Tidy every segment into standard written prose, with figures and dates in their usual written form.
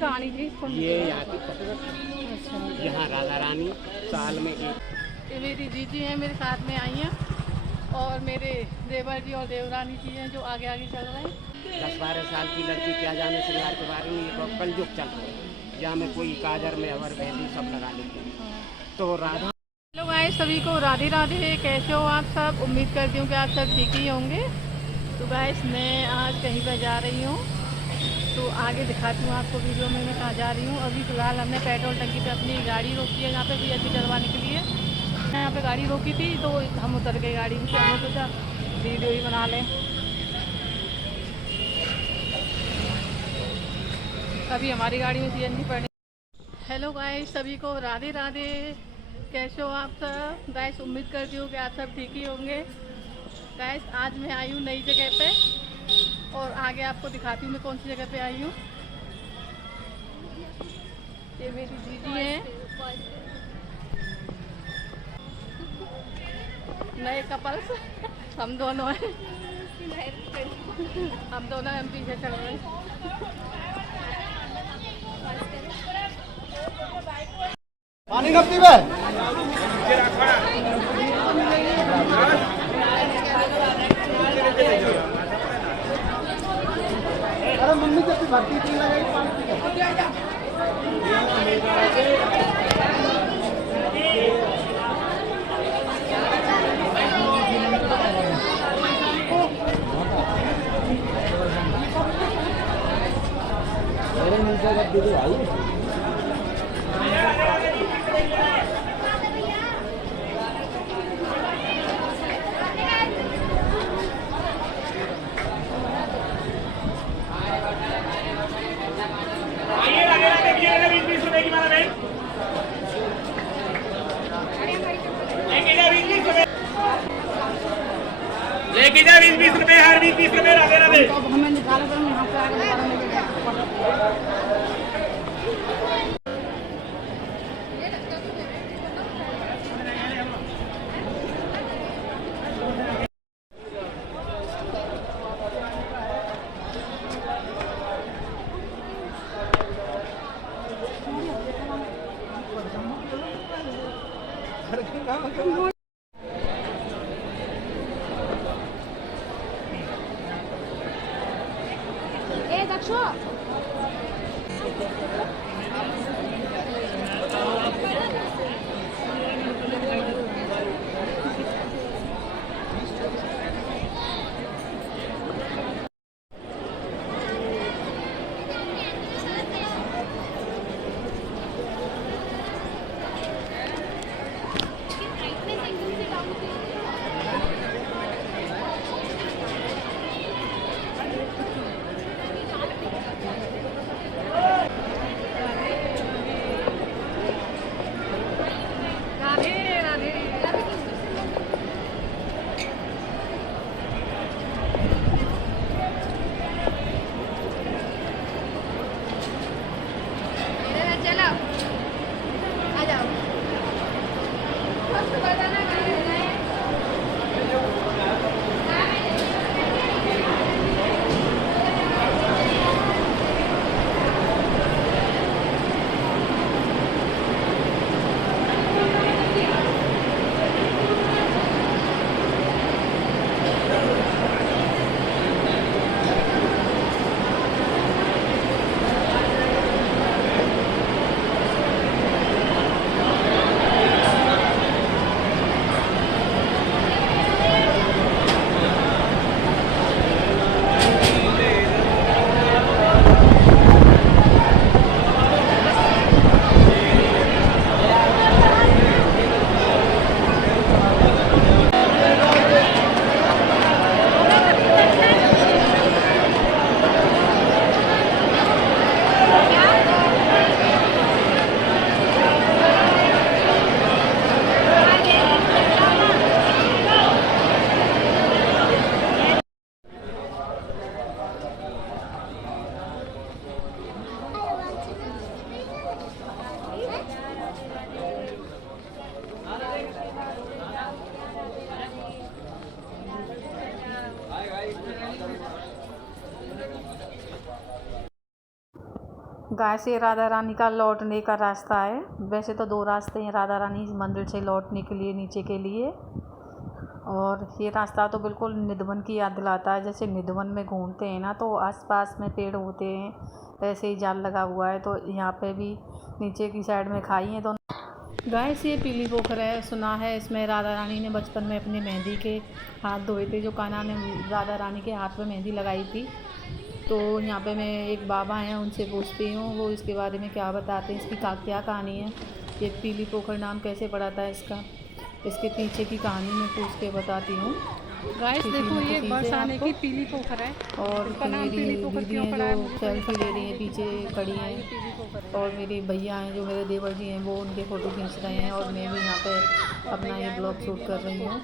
कहानी थी? ये यहाँ की अच्छा, यहाँ राधा रानी साल में एक। ये मेरी दीदी हैं, मेरे साथ में आई हैं, और मेरे देवर जी और देवरानी जी हैं जो आगे आगे चल रहे हैं। 10-12 साल की लड़की क्या जाने श्रृंगार के बारे में। ये कलयुग चल रहा है, जहाँ में कोई काजर में अवर मेहंदी सब लगा लेते हैं। तो राधा। हेलो गाइस, सभी को राधे राधे। कैसे हो आप सब? उम्मीद करती हूँ कि आप सब ठीक ही होंगे। तो गाइस, मैं आज कहीं पर जा रही हूँ, तो आगे दिखाती हूँ आपको वीडियो में मैं कहाँ जा रही हूँ। अभी फ़िलहाल हमने पेट्रोल टंकी पे अपनी गाड़ी रोकी है, यहाँ पे BSC डलवाने के लिए। यहाँ पे गाड़ी रोकी थी तो हम उतर गए गाड़ी में से। हमने सोचा वीडियो ही बना लें। अभी हमारी गाड़ी में CNG पड़े। हेलो गाइस, सभी को राधे राधे। कैसे हो आप सब? गाइस, उम्मीद करती हूँ कि आप सब ठीक ही होंगे। गाइस, आज मैं आई हूँ नई जगह पे, और आगे आपको दिखाती हूँ मैं कौन सी जगह पे आई हूँ। ये मेरी दीदी है, नए कपल्स हम दोनों हैं। हम दोनों हम पीछे चल रहे हैं। पानी कब पीबे? अरे मम्मी जब भर्ती थी लगा पानी मेरे मिल जाएगा दीदी भाई। लेके जा 20-20 रुपए, हर 20-20 रुपए राधे राधे। हमें निकाला तो यहाँ पे आगे दक्षो। गाय से राधा रानी का लौटने का रास्ता है। वैसे तो 2 रास्ते हैं राधा रानी मंदिर से लौटने के लिए नीचे के लिए, और ये रास्ता तो बिल्कुल निधवन की याद दिलाता है। जैसे निधवन में घूमते हैं ना तो आसपास में पेड़ होते हैं, ऐसे ही जाल लगा हुआ है। तो यहाँ पे भी नीचे की साइड में खाई है दोनों। गाय से पीली पोखर है, सुना है इसमें राधा रानी ने बचपन में अपनी मेहंदी के हाथ धोए थे। जो कान्हा ने राधा रानी के हाथ में मेहंदी लगाई थी। तो यहाँ पे मैं एक बाबा हैं उनसे पूछती हूँ, वो इसके बारे में क्या बताते हैं, इसकी क्या कहानी है, ये पीली पोखर नाम कैसे पड़ा था इसका, इसके पीछे की कहानी मैं पूछ के बताती हूँ। गाइस देखो ये बरसाने की पीली पोखर है, और इसका नाम मेरी पीली पोखर दीदी क्यों हैं पड़ा है जो मुझे सेल्फी ले रही हैं, पीछे खड़ी हैं, पीली पोखर है। और मेरे भैया हैं जो मेरे देवर जी हैं वो उनके फ़ोटो खींच रहे हैं, और मैं भी यहाँ पे अपना ये ब्लॉग शूट कर रही हूँ।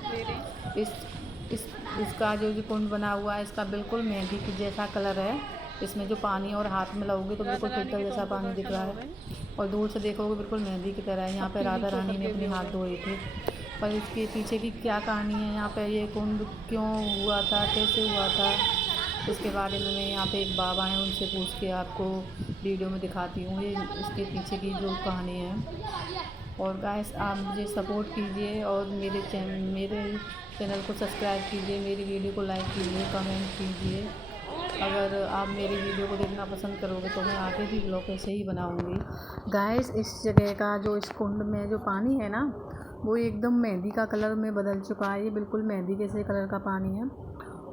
इसका जो कुंड बना हुआ है इसका बिल्कुल मेहंदी की जैसा कलर है। इसमें जो पानी और हाथ में लगाओगे तो बिल्कुल फिल्टर जैसा पानी दिख रहा है, और दूर से देखोगे बिल्कुल मेहंदी की तरह है। यहाँ पे राधा रानी ने अपने हाथ धोए थे। पर इसके पीछे की क्या कहानी है, यहाँ पे ये कुंड क्यों हुआ था, कैसे हुआ था, उसके बारे में मैं यहाँ पे एक बाबा हैं उनसे पूछ के आपको वीडियो में दिखाती हूँ। ये इसके पीछे की जो कहानी है। और गाइस आप मुझे सपोर्ट कीजिए और मेरे चैनल को सब्सक्राइब कीजिए, मेरी वीडियो को लाइक कीजिए, कमेंट कीजिए। अगर आप मेरी वीडियो को देखना पसंद करोगे तो मैं आगे भी ब्लॉग ऐसे ही बनाऊंगी। गाइस इस जगह का जो इस कुंड में जो पानी है ना वो एकदम मेहंदी का कलर में बदल चुका है। ये बिल्कुल मेहंदी के से कलर का पानी है,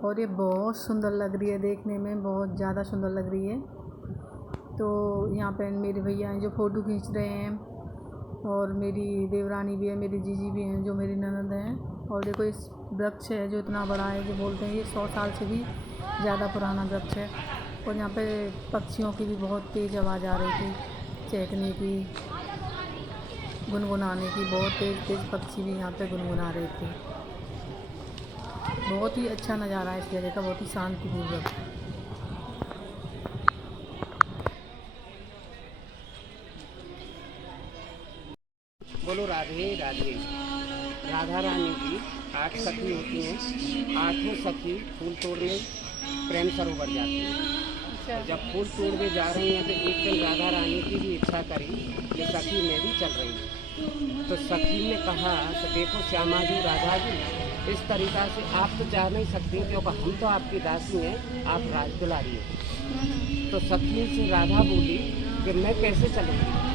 और ये बहुत सुंदर लग रही है, देखने में बहुत ज़्यादा सुंदर लग रही है। तो यहाँ पे मेरे भैया हैं जो फ़ोटो खींच रहे हैं, और मेरी देवरानी भी है, मेरी जीजी भी हैं जो मेरी ननद हैं। और देखो इस वृक्ष है जो इतना बड़ा है, जो बोलते हैं ये 100 साल से भी ज़्यादा पुराना वृक्ष है। और यहाँ पे पक्षियों की भी बहुत तेज़ आवाज़ आ रही थी, चहकने की, गुनगुनाने की, बहुत तेज़ पक्षी भी यहाँ पे गुनगुना रहे थे। बहुत ही अच्छा नज़ारा है इस जगह का, बहुत ही शांतिपूर्वक। बोलो राधे राधे। राधा रानी की 8 सखी होती हैं, 8 सखी फूल तोड़ने प्रेम सरोवर जाती हैं। जब फूल तोड़ने जा रही हैं तो एक दिन राधा रानी की भी इच्छा करी कि सखी मैं भी चल रही हूँ। तो सखी ने कहा तो देखो श्यामा जी, राधा जी, इस तरीक़ा से आप तो जा नहीं सकती क्योंकि हम तो आपकी दासी हैं, आप राज दुलारी हो। तो सखी से राधा बोली कि मैं कैसे चलूँगी।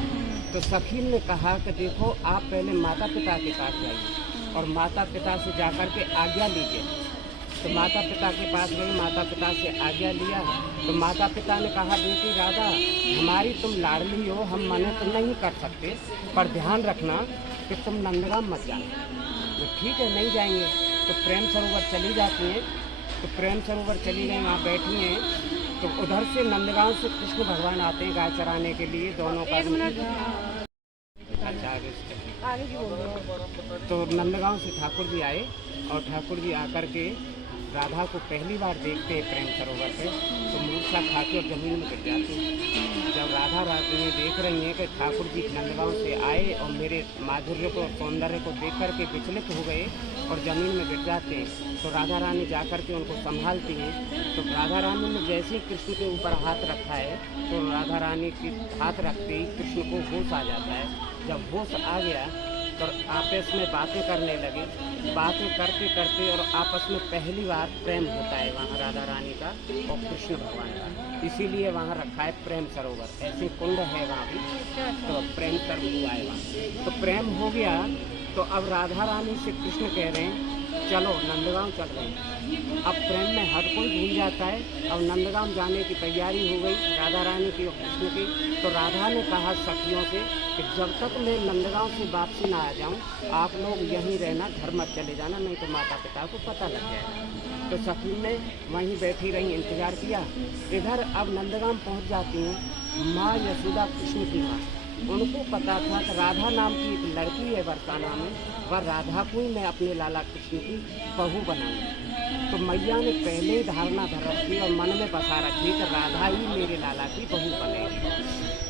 तो सखी ने कहा कि देखो आप पहले माता पिता के पास जाइए और माता पिता से जाकर के आज्ञा लीजिए। तो माता पिता के पास गई, माता पिता से आज्ञा लिया। तो माता पिता ने कहा बेटी राधा, हमारी तुम लाडली हो, हम मना तो नहीं कर सकते, पर ध्यान रखना कि तुम नंदगाम मत जाना। तो ठीक है नहीं जाएंगे। तो प्रेम सरोवर चली जाती हैं। तो प्रेम सरोवर चली गई, वहाँ बैठी हैं। तो उधर से नंदगांव से कृष्ण भगवान आते हैं गाय चराने के लिए, दोनों का अच्छा आगे तो नंदगांव से ठाकुर जी आए, और ठाकुर जी आकर के राधा को पहली बार देखते हैं प्रेम सरोवर पे, तो मूर्छा खाके और जमीन में गिर जाते हैं। जब राधा रानी देख रही हैं कि ठाकुर जी नंदगांव से आए और मेरे माधुर्य को, सौंदर्य को देख कर के विचलित हो गए और ज़मीन में गिर जाते हैं, तो राधा रानी जाकर के उनको संभालती हैं। तो राधा रानी ने जैसे ही कृष्ण के ऊपर हाथ रखा है तो राधा रानी की हाथ रखते ही कृष्ण को होश आ जाता है। जब होश आ गया तो आपस में बातें करने लगे। बातें करते करते और आपस में पहली बार प्रेम होता है वहाँ राधा रानी का और कृष्ण भगवान का, इसीलिए वहाँ रखा है प्रेम सरोवर। ऐसे कुंड है वहाँ भी, तो प्रेम सरोवर हुआ है वहाँ। तो प्रेम हो गया तो अब राधा रानी से कृष्ण कह रहे हैं चलो नंदगांव चल रहे हैं। अब प्रेम में हर कोई भूल जाता है। अब नंदगांव जाने की तैयारी हो गई राधा रानी की और कृष्ण की। तो राधा ने कहा सखियों से कि जब तक मैं नंदगांव से वापसी ना आ जाऊं, आप लोग यहीं रहना, घर मत चले जाना, नहीं तो माता पिता को पता लग जाएगा। तो सखी ने वहीं बैठी रही, इंतजार किया। इधर अब नंदगांव पहुंच जाती हूँ माँ यशोदा कृष्ण की माँ। उनको पता था कि राधा नाम की एक लड़की है बरसाना में, वह राधा को ही मैं अपने लाला कृष्ण की बहू बनाऊंगी। तो मैया ने पहले ही धारणा धर रखी और मन में बसा रखी कि राधा ही मेरे लाला की बहू बनेगी।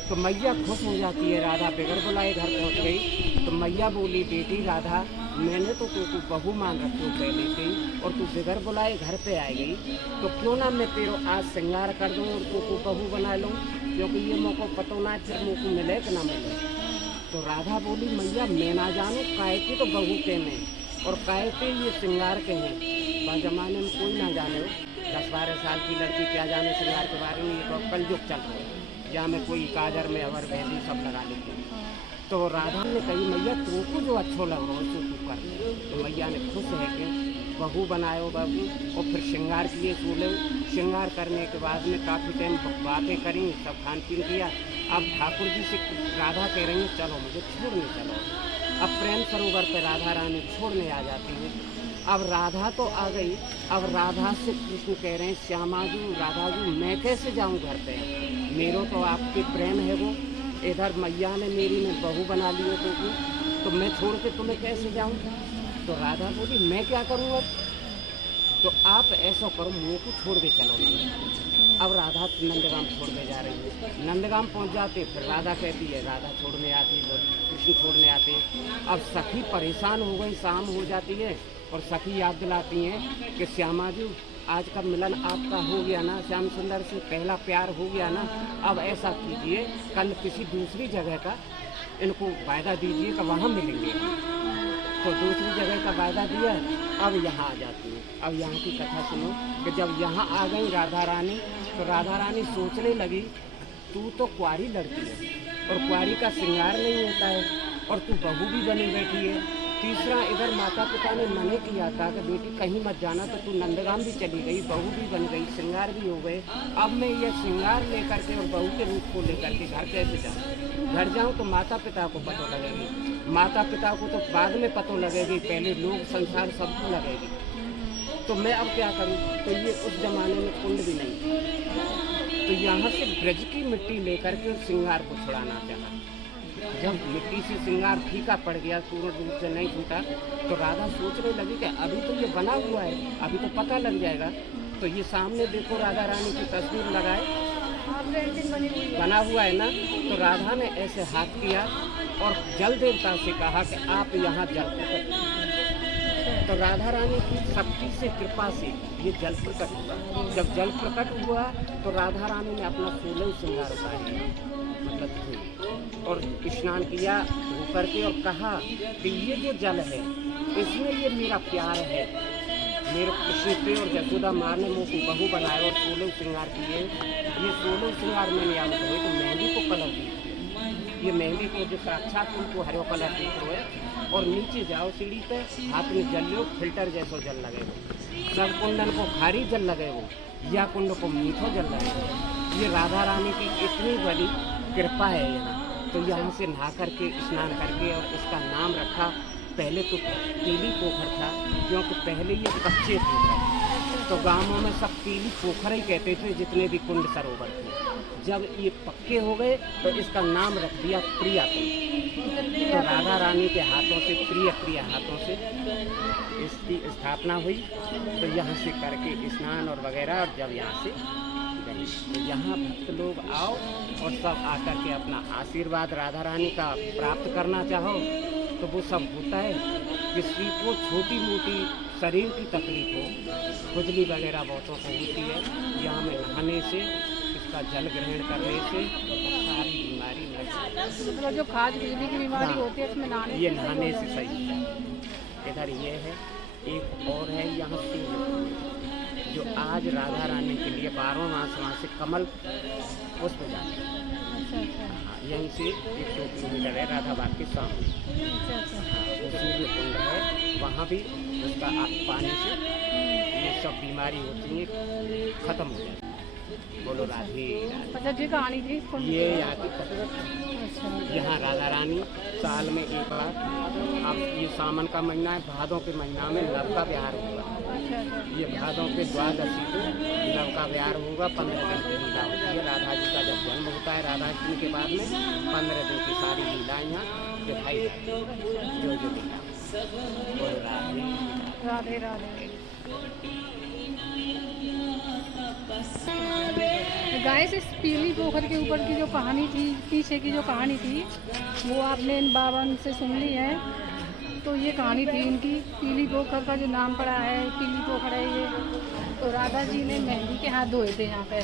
तो मैया खुश हो जाती है। राधा बगैर बुलाए घर पहुंच गई। तो मैया बोली बेटी राधा, मैंने तो तू बहू मान रखी हूँ पहले से ही, और तू बगैर बुलाए घर पे आ गई, तो क्यों ना मैं तेरो आज श्रृंगार कर दूँ और तू बहू बना लूँ, क्योंकि ये मौका पता ना है फिर मुँह को मिले कि ना मिले। तो राधा बोली मैया मैं ना जानूँ काहे की तो बहू के में और काहे के ये श्रृंगार के हैं, वह जमाने में कोई ना जाने। 10-12 साल की लड़की क्या जाने श्रृंगार के बारे में, ये तो कलयुग चल रहा है, यहाँ में कोई काजर में अवर मेहंदी सब लगा लेते हैं। तो राधा ने कही मैया तुमको जो अच्छो लग रहा है तू कर। तो मैया ने खुश है कि बहू बनायो बाबू, और फिर श्रृंगार किए सोले। श्रृंगार करने के बाद में काफ़ी टाइम बातें करी, सब खान पीन किया। अब ठाकुर जी से राधा कह रही है चलो मुझे छोड़ने चलो। अब प्रेम सरोवर पर राधा रानी छोड़ने आ जाती है। अब राधा तो आ गई, अब राधा से कृष्ण कह रहे हैं श्यामा जी राधा जी मैं कैसे जाऊं घर पे, मेरो तो आपके प्रेम है वो, इधर मैया ने मेरी में बहू बना ली हो तो मैं छोड़ के तुम्हें कैसे जाऊं। तो राधा बोली मैं क्या करूँगा, तो आप ऐसा करो मुँह को छोड़ के चलो नंद। अब राधा नंदगाम छोड़ के जा रही है, नंदगाम पहुंच जाते, फिर राधा कहती है राधा छोड़ने आती है, कृष्ण छोड़ने आते। अब सखी परेशान हो गई, शाम हो जाती है और सखी याद दिलाती हैं कि श्यामा जी आज का मिलन आपका हो गया ना, श्याम सुंदर से पहला प्यार हो गया ना, अब ऐसा कीजिए कल किसी दूसरी जगह का इनको वायदा दीजिए कि वहाँ मिलेंगे। तो दूसरी जगह का वायदा दिया, अब यहाँ आ जाती है। अब यहाँ की कथा सुनो कि जब यहाँ आ गई राधा रानी, तो राधा रानी सोचने लगी तू तो कुंवारी लड़की है और कुंवारी का श्रृंगार नहीं होता है और तू बहू भी बनी बैठी है। तीसरा इधर माता पिता ने मना किया था कि बेटी कहीं मत जाना, तो तू नंदगाम भी चली गई, बहू भी बन गई, श्रृंगार भी हो गए। अब मैं ये श्रृंगार लेकर के और बहू के रूप को लेकर के घर कैसे जाऊँ? घर जाऊँ तो माता पिता को पता लगेगी, माता पिता को तो बाद में पता लगेगी, पहले लोग संसार सबको लगेगी। तो मैं अब क्या करूँ? तो ये उस जमाने में कुंड भी नहीं, तो यहाँ से ब्रज की मिट्टी लेकर के श्रृंगार को छुड़ाना चाहा। जब मिट्टी से श्रृंगार फीका पड़ गया, पूर्ण रूप से नहीं छूटा, तो राधा सोचने लगी कि अभी तो ये बना हुआ है, अभी तो पता लग जाएगा। तो ये सामने देखो राधा रानी की तस्वीर लगाए, बना हुआ है ना। तो राधा ने ऐसे हाथ किया और जल देवता से कहा कि आप यहाँ जल प्रकट। तो राधा रानी की शक्ति से कृपा से ये जल प्रकट हुआ। जब जल प्रकट हुआ तो राधा रानी ने अपना 16 श्रृंगार उतारे, मतलब और स्नान किया होकर के और कहा कि ये जो जल है इसमें ये मेरा प्यार है, मेरे कृष्ण पे और यशोदा माँ ने मुँह को बहू बनाया और 16 श्रृंगार किए। ये 16 श्रृंगार मैंने आप हुए तो मेहंदी को कलर दी, ये मेहंदी को जो साक्षात उनको हरे कलर देख रहे हैं। और नीचे जाओ सीढ़ी पे, हाथ में जल लो, फिल्टर जैसो जल लगे हो। सब कुंडन को खारी जल लगे हो या कुंड को मीठो जल लगे हो। ये राधा रानी की इतनी बड़ी कृपा है यहाँ। तो यहाँ से नहा करके स्नान करके और इसका नाम रखा, पहले तो पीली पोखर था क्योंकि पहले ये कच्चे थे, तो गांवों में सब पीली पोखर ही कहते थे जितने भी कुंड सरोवर थे। जब ये पक्के हो गए तो इसका नाम रख दिया प्रिया कुंड। तो राधा रानी के हाथों से प्रिय हाथों से इसकी स्थापना हुई। तो यहाँ से करके स्नान और वगैरह, और जब यहाँ से गए तो यहाँ भक्त लोग आओ और सब आकर के अपना आशीर्वाद राधा रानी का प्राप्त करना चाहो तो वो सब होता है। किसी को छोटी मोटी शरीर की तकलीफ हो, खुजली वगैरह बहुतों को होती है, यहाँ में नहाने से, इसका जल ग्रहण करने से सारी बीमारी मतलब जो खाज बिजली की बीमारी होती है इसमें नहाने, ये नहाने से सही है। इधर ये है, एक और है यहाँ से जो आज राधा रानी के लिए 12 मास वहाँ से कमल पुष्प जाते हैं। यहीं से 1 किलोमीटर है राधा बाग के सामने, वो सूर्य कुंड है, वहाँ भी उसका पानी से ये सब बीमारी होती है खत्म हो जाती है। बोलो राधे राधे। अच्छा जी कहानी थी ये यहाँ की कथा। यहाँ राधा रानी साल में एक बार, अब ये सावन का महीना है, भादों के महीना में नव का विहार होगा। ये भादों के 12 को नव का विहार होगा। 15 दिन की लीला होती है। राधा जी का जब जन्म होता है राधाष्टमी के बाद में 15 दिन की सारी लीला यहाँ दिखाई जाती है। जो लीला बोलो राधे राधे राधे। गाइस इस पीली पोखर के ऊपर की जो कहानी थी, पीछे की जो कहानी थी वो आपने इन बाबा से सुन ली है। तो ये कहानी थी इनकी। पीली पोखर का जो नाम पड़ा है, पीली पोखर है ये। तो राधा जी ने मेहंदी के हाथ धोए थे यहाँ पे।